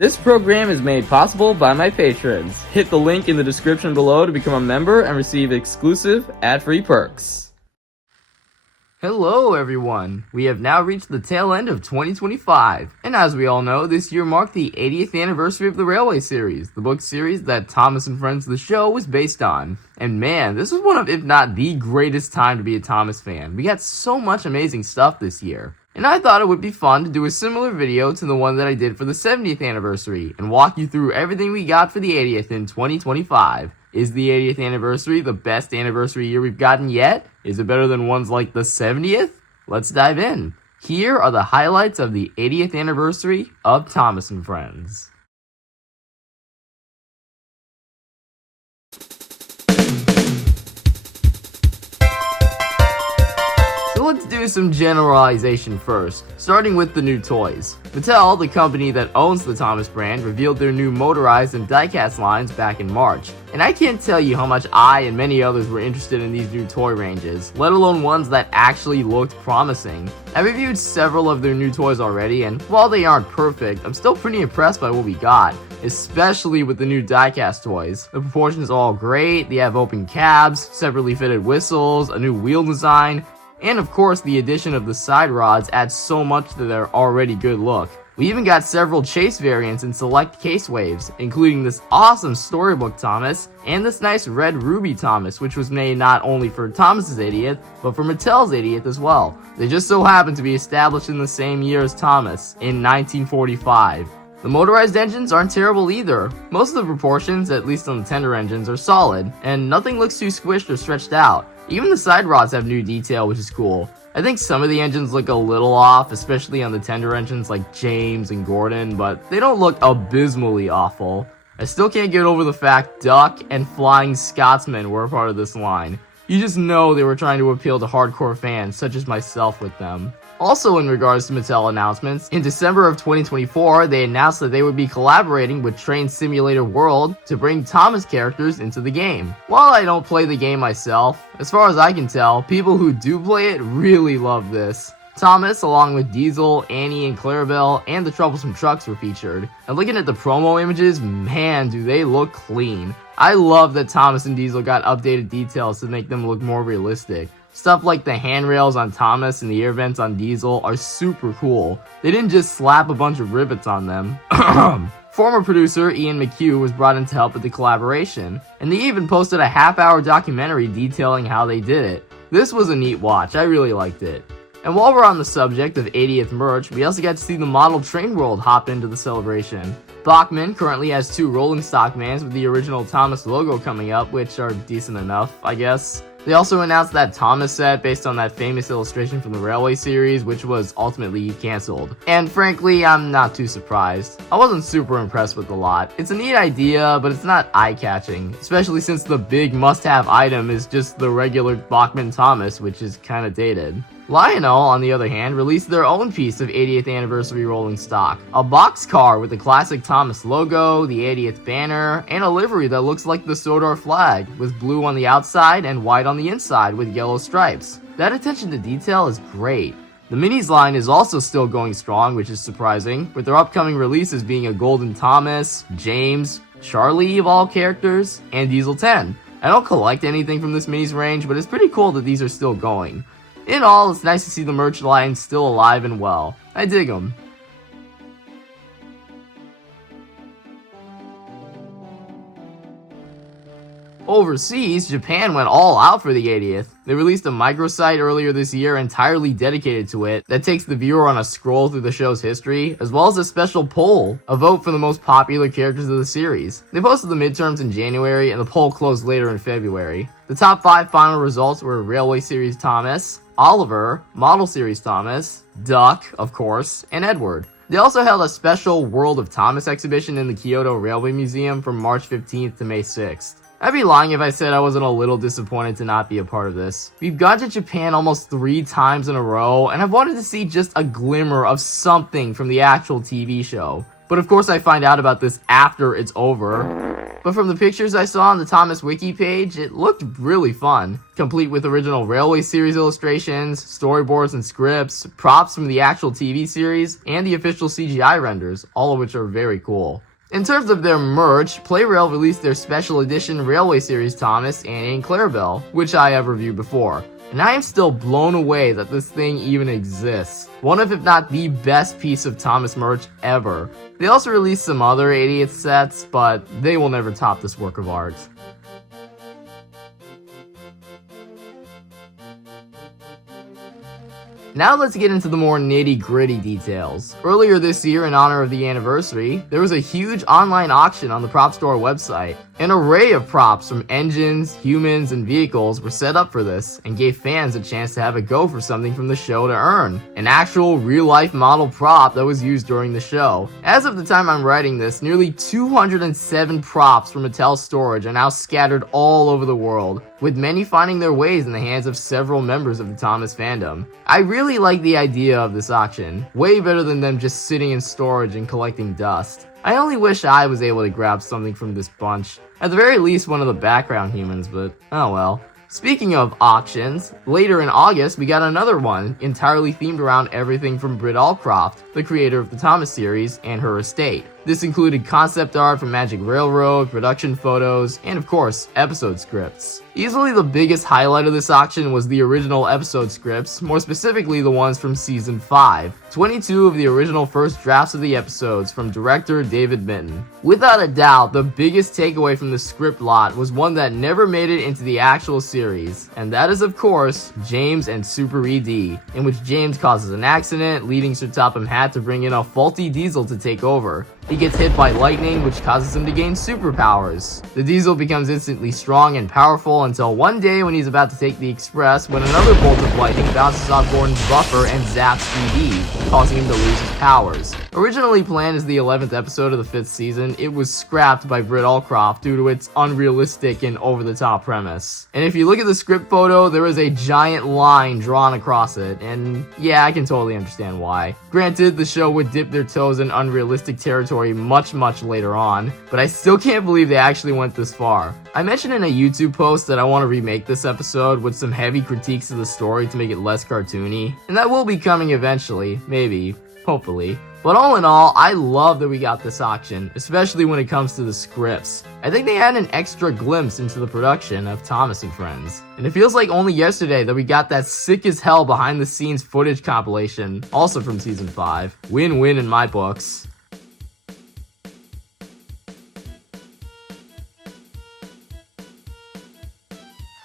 This program is made possible by my patrons. Hit the link in the description below to become a member and receive exclusive ad-free perks. Hello everyone! We have now reached the tail end of 2025, and as we all know, this year marked the 80th anniversary of the Railway series, the book series that Thomas and Friends the Show was based on. And man, this was one of, if not the greatest time to be a Thomas fan. We got so much amazing stuff this year. And I thought it would be fun to do a similar video to the one that I did for the 70th anniversary, and walk you through everything we got for the 80th in 2025. Is the 80th anniversary the best anniversary year we've gotten yet? Is it better than ones like the 70th? Let's dive in. Here are the highlights of the 80th anniversary of Thomas and Friends. So let's do some generalization first, starting with the new toys. Mattel, the company that owns the Thomas brand, revealed their new motorized and diecast lines back in March. And I can't tell you how much I and many others were interested in these new toy ranges, let alone ones that actually looked promising. I reviewed several of their new toys already, and while they aren't perfect, I'm still pretty impressed by what we got, especially with the new diecast toys. The proportions are all great, they have open cabs, separately fitted whistles, a new wheel design, and of course, the addition of the side rods adds so much to their already good look. We even got several chase variants in select case waves, including this awesome Storybook Thomas, and this nice red Ruby Thomas, which was made not only for Thomas's 80th, but for Mattel's 80th as well. They just so happen to be established in the same year as Thomas, in 1945. The motorized engines aren't terrible either. Most of the proportions, at least on the tender engines, are solid, and nothing looks too squished or stretched out. Even the side rods have new detail, which is cool. I think some of the engines look a little off, especially on the tender engines like James and Gordon, but they don't look abysmally awful. I still can't get over the fact Duck and Flying Scotsman were a part of this line. You just know they were trying to appeal to hardcore fans, such as myself, with them. Also in regards to Mattel announcements, in December of 2024, they announced that they would be collaborating with Train Simulator World to bring Thomas characters into the game. While I don't play the game myself, as far as I can tell, people who do play it really love this. Thomas, along with Diesel, Annie, and Clarabelle, and the Troublesome Trucks were featured. And looking at the promo images, man, do they look clean. I love that Thomas and Diesel got updated details to make them look more realistic. Stuff like the handrails on Thomas and the air vents on Diesel are super cool. They didn't just slap a bunch of rivets on them. Former producer Ian McHugh was brought in to help with the collaboration, and they even posted a half-hour documentary detailing how they did it. This was a neat watch, I really liked it. And while we're on the subject of 80th merch, we also got to see the model train world hop into the celebration. Bachmann currently has 2 rolling stock vans with the original Thomas logo coming up, which are decent enough, I guess. They also announced that Thomas set based on that famous illustration from the Railway series, which was ultimately cancelled. And frankly, I'm not too surprised. I wasn't super impressed with the lot. It's a neat idea, but it's not eye-catching, especially since the big must-have item is just the regular Bachmann Thomas, which is kinda dated. Lionel, on the other hand, released their own piece of 80th anniversary rolling stock. A boxcar with the classic Thomas logo, the 80th banner, and a livery that looks like the Sodor flag, with blue on the outside and white on the inside with yellow stripes. That attention to detail is great. The Minis line is also still going strong, which is surprising, with their upcoming releases being a Golden Thomas, James, Charlie of all characters, and Diesel 10. I don't collect anything from this Minis range, but it's pretty cool that these are still going. In all, it's nice to see the merch line still alive and well. I dig them. Overseas, Japan went all out for the 80th. They released a microsite earlier this year entirely dedicated to it that takes the viewer on a scroll through the show's history, as well as a special poll, a vote for the most popular characters of the series. They posted the midterms in January, and the poll closed later in February. The top 5 final results were Railway Series Thomas, Oliver, Model Series Thomas, Duck, of course, and Edward. They also held a special World of Thomas exhibition in the Kyoto Railway Museum from March 15th to May 6th. I'd be lying if I said I wasn't a little disappointed to not be a part of this. We've gone to Japan almost 3 times in a row, and I've wanted to see just a glimmer of something from the actual TV show. But of course I find out about this after it's over. but from the pictures I saw on the Thomas Wiki page, it looked really fun, complete with original Railway series illustrations, storyboards and scripts, props from the actual TV series, and the official CGI renders, all of which are very cool. In terms of their merch, PlayRail released their special edition Railway series Thomas, Annie, and Clarabelle, which I have reviewed before. And I am still blown away that this thing even exists. One of, if not the best piece of Thomas merch ever. They also released some other 80th sets, but they will never top this work of art. Now let's get into the more nitty-gritty details. Earlier this year, in honor of the anniversary, there was a huge online auction on the prop store website. An array of props from engines, humans, and vehicles were set up for this, and gave fans a chance to have a go for something from the show to earn. An actual real-life model prop that was used during the show. As of the time I'm writing this, nearly 207 props from Mattel storage are now scattered all over the world, with many finding their ways in the hands of several members of the Thomas fandom. I really like the idea of this auction, way better than them just sitting in storage and collecting dust. I only wish I was able to grab something from this bunch, at the very least one of the background humans, but oh well. Speaking of auctions, later in August we got another one, entirely themed around everything from Britt Allcroft, the creator of the Thomas series, and her estate. This included concept art from Magic Railroad, production photos, and of course, episode scripts. Easily the biggest highlight of this auction was the original episode scripts, more specifically the ones from Season 5. 22 of the original first drafts of the episodes from director David Mitton. Without a doubt, the biggest takeaway from the script lot was one that never made it into the actual series, and that is of course, James and Super ED, in which James causes an accident, leading Sir Topham Hatt to bring in a faulty Diesel to take over. He gets hit by lightning, which causes him to gain superpowers. The Diesel becomes instantly strong and powerful until one day when he's about to take the express, when another bolt of lightning bounces off Gordon's buffer and zaps ED, causing him to lose his powers. Originally planned as the 11th episode of the 5th season, it was scrapped by Britt Allcroft due to its unrealistic and over-the-top premise. And if you look at the script photo, there is a giant line drawn across it, and yeah, I can totally understand why. Granted, the show would dip their toes in unrealistic territory much later on, but I still can't believe they actually went this far. I mentioned in a YouTube post that I want to remake this episode with some heavy critiques of the story to make it less cartoony, and that will be coming eventually, maybe, hopefully. But all in all, I love that we got this auction, especially when it comes to the scripts. I think they had an extra glimpse into the production of Thomas and Friends. And it feels like only yesterday that we got that sick as hell behind the scenes footage compilation, also from Season 5. Win-win in my books.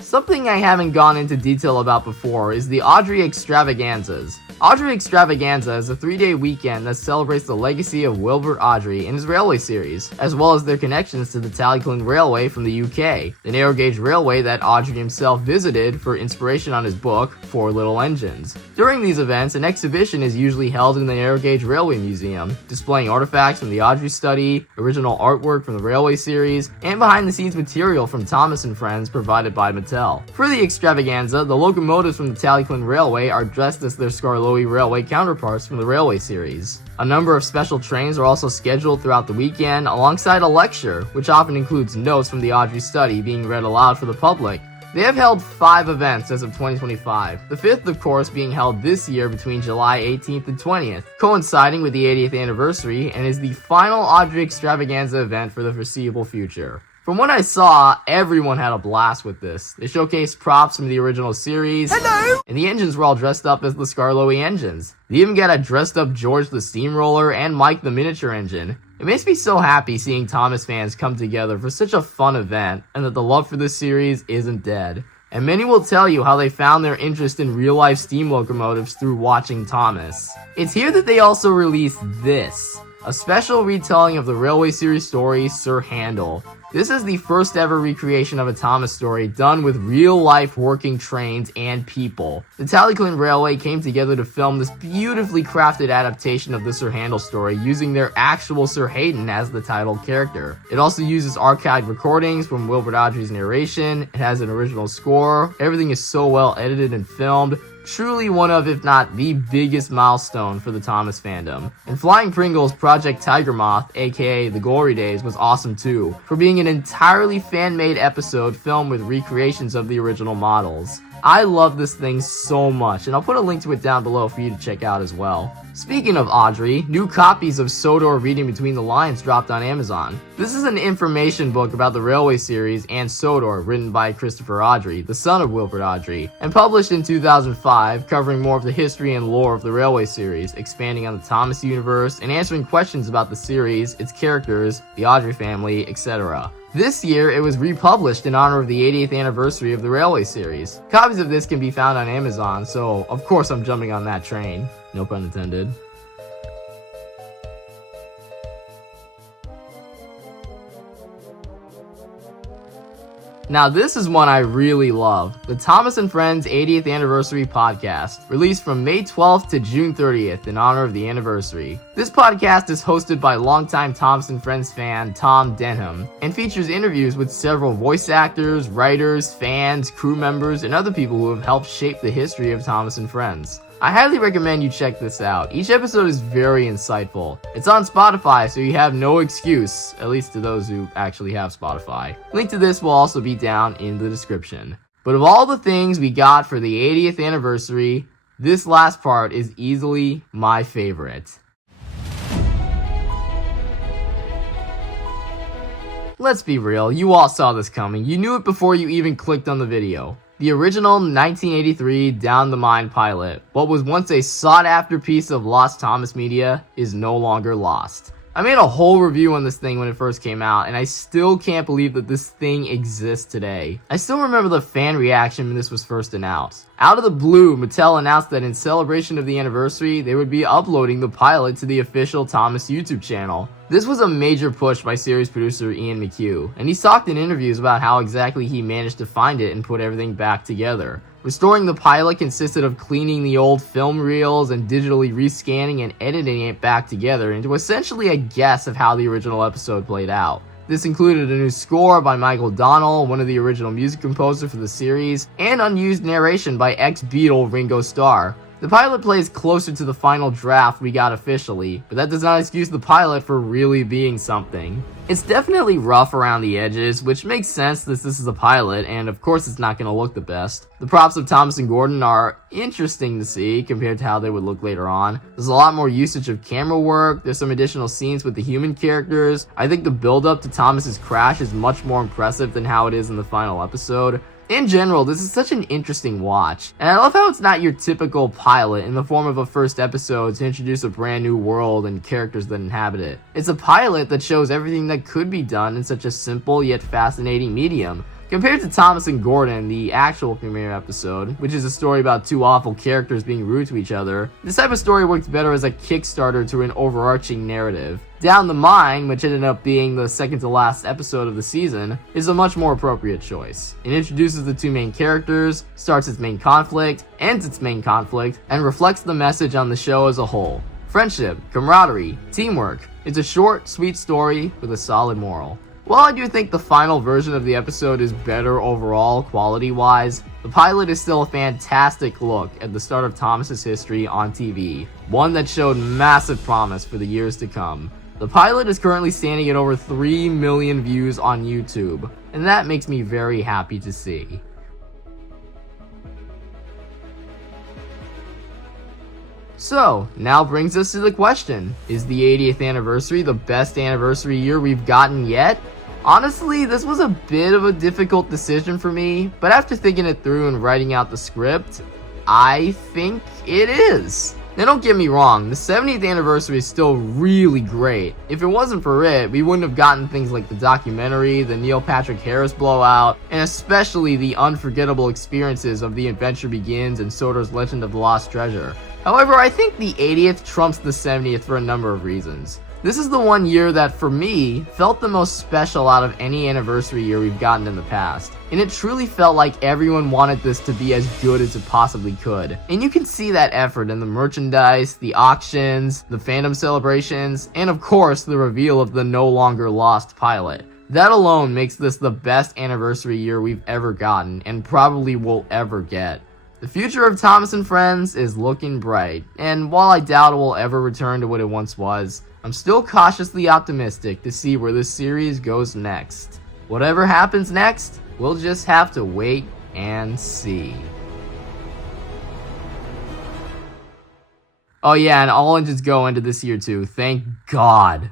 Something I haven't gone into detail about before is the Awdry Extravaganzas. Awdry Extravaganza is a 3-day weekend that celebrates the legacy of Wilbert Awdry and his railway series, as well as their connections to the Tallyclin Railway from the UK, the narrow gauge railway that Awdry himself visited for inspiration on his book, Four Little Engines. During these events, an exhibition is usually held in the Narrow Gauge Railway Museum, displaying artifacts from the Awdry study, original artwork from the railway series, and behind-the-scenes material from Thomas and Friends provided by Mattel. For the extravaganza, the locomotives from the Tallyclin Railway are dressed as their Skarloey Railway counterparts from the railway series. A number of special trains are also scheduled throughout the weekend, alongside a lecture, which often includes notes from the Awdry study being read aloud for the public. They have held 5 events as of 2025, the 5th of course being held this year between July 18th and 20th, coinciding with the 80th anniversary, and is the final Awdry Extravaganza event for the foreseeable future. From what I saw, everyone had a blast with this. They showcased props from the original series. Hello! And the engines were all dressed up as the Skarloey engines. They even got a dressed up George the Steamroller and Mike the miniature engine. It makes me so happy seeing Thomas fans come together for such a fun event, and that the love for this series isn't dead. And many will tell you how they found their interest in real-life steam locomotives through watching Thomas. It's here that they also released this, a special retelling of the railway series story, Sir Handel. This is the first ever recreation of a Thomas story done with real-life working trains and people. The Tallyclin Railway came together to film this beautifully crafted adaptation of the Sir Handel story using their actual Sir Hayden as the title character. It also uses archived recordings from Wilbert Awdry's narration, it has an original score, everything is so well edited and filmed. Truly one of, if not the biggest milestone for the Thomas fandom. And Flying Pringles Project Tiger Moth, aka The Glory Days, was awesome too, for being an entirely fan-made episode filmed with recreations of the original models. I love this thing so much, and I'll put a link to it down below for you to check out as well. Speaking of Awdry, new copies of Sodor Reading Between the Lines dropped on Amazon. This is an information book about the Railway series and Sodor, written by Christopher Awdry, the son of Wilfred Awdry, and published in 2005, covering more of the history and lore of the Railway series, expanding on the Thomas universe, and answering questions about the series, its characters, the Awdry family, etc. This year, it was republished in honor of the 80th anniversary of the Railway series. Copies of this can be found on Amazon, so of course I'm jumping on that train. No pun intended. Now this is one I really love, the Thomas and Friends 80th Anniversary Podcast, released from May 12th to June 30th in honor of the anniversary. This podcast is hosted by longtime Thomas and Friends fan Tom Denham, and features interviews with several voice actors, writers, fans, crew members, and other people who have helped shape the history of Thomas and Friends. I highly recommend you check this out. Each episode is very insightful. It's on Spotify, so you have no excuse, at least to those who actually have Spotify. Link to this will also be down in the description. But of all the things we got for the 80th anniversary, this last part is easily my favorite. Let's be real, you all saw this coming. You knew it before you even clicked on the video. The original 1983 Down the Mine pilot, what was once a sought-after piece of lost Thomas media, is no longer lost. I made a whole review on this thing when it first came out, and I still can't believe that this thing exists today. I still remember the fan reaction when this was first announced. Out of the blue, Mattel announced that in celebration of the anniversary, they would be uploading the pilot to the official Thomas YouTube channel. This was a major push by series producer Ian McHugh, and he's talked in interviews about how exactly he managed to find it and put everything back together. Restoring the pilot consisted of cleaning the old film reels and digitally rescanning and editing it back together into essentially a guess of how the original episode played out. This included a new score by Michael Donnell, one of the original music composers for the series, and unused narration by ex-Beatle Ringo Starr. The pilot plays closer to the final draft we got officially, but that does not excuse the pilot for really being something. It's definitely rough around the edges, which makes sense since this is a pilot, and of course it's not going to look the best. The props of Thomas and Gordon are interesting to see compared to how they would look later on. There's a lot more usage of camera work, there's some additional scenes with the human characters. I think the build-up to Thomas's crash is much more impressive than how it is in the final episode. In general, this is such an interesting watch, and I love how it's not your typical pilot in the form of a first episode to introduce a brand new world and characters that inhabit it. It's a pilot that shows everything that could be done in such a simple yet fascinating medium. Compared to Thomas and Gordon, the actual premiere episode, which is a story about two awful characters being rude to each other, this type of story works better as a Kickstarter to an overarching narrative. Down the Mine, which ended up being the second to last episode of the season, is a much more appropriate choice. It introduces the two main characters, starts its main conflict, ends its main conflict, and reflects the message on the show as a whole. Friendship, camaraderie, teamwork. It's a short, sweet story with a solid moral. While I do think the final version of the episode is better overall, quality-wise, the pilot is still a fantastic look at the start of Thomas's history on TV, one that showed massive promise for the years to come. The pilot is currently standing at over 3 million views on YouTube, and that makes me very happy to see. So, now brings us to the question, is the 80th anniversary the best anniversary year we've gotten yet? Honestly, this was a bit of a difficult decision for me, but after thinking it through and writing out the script, I think it is. Now don't get me wrong, the 70th anniversary is still really great. If it wasn't for it, we wouldn't have gotten things like the documentary, the Neil Patrick Harris blowout, and especially the unforgettable experiences of The Adventure Begins and Sodor's Legend of the Lost Treasure. However, I think the 80th trumps the 70th for a number of reasons. This is the one year that, for me, felt the most special out of any anniversary year we've gotten in the past. And it truly felt like everyone wanted this to be as good as it possibly could. And you can see that effort in the merchandise, the auctions, the fandom celebrations, and of course the reveal of the no longer lost pilot. That alone makes this the best anniversary year we've ever gotten, and probably will ever get. The future of Thomas and Friends is looking bright, and while I doubt it will ever return to what it once was, I'm still cautiously optimistic to see where this series goes next. Whatever happens next, we'll just have to wait and see. Oh yeah, and all engines go into this year too, thank God.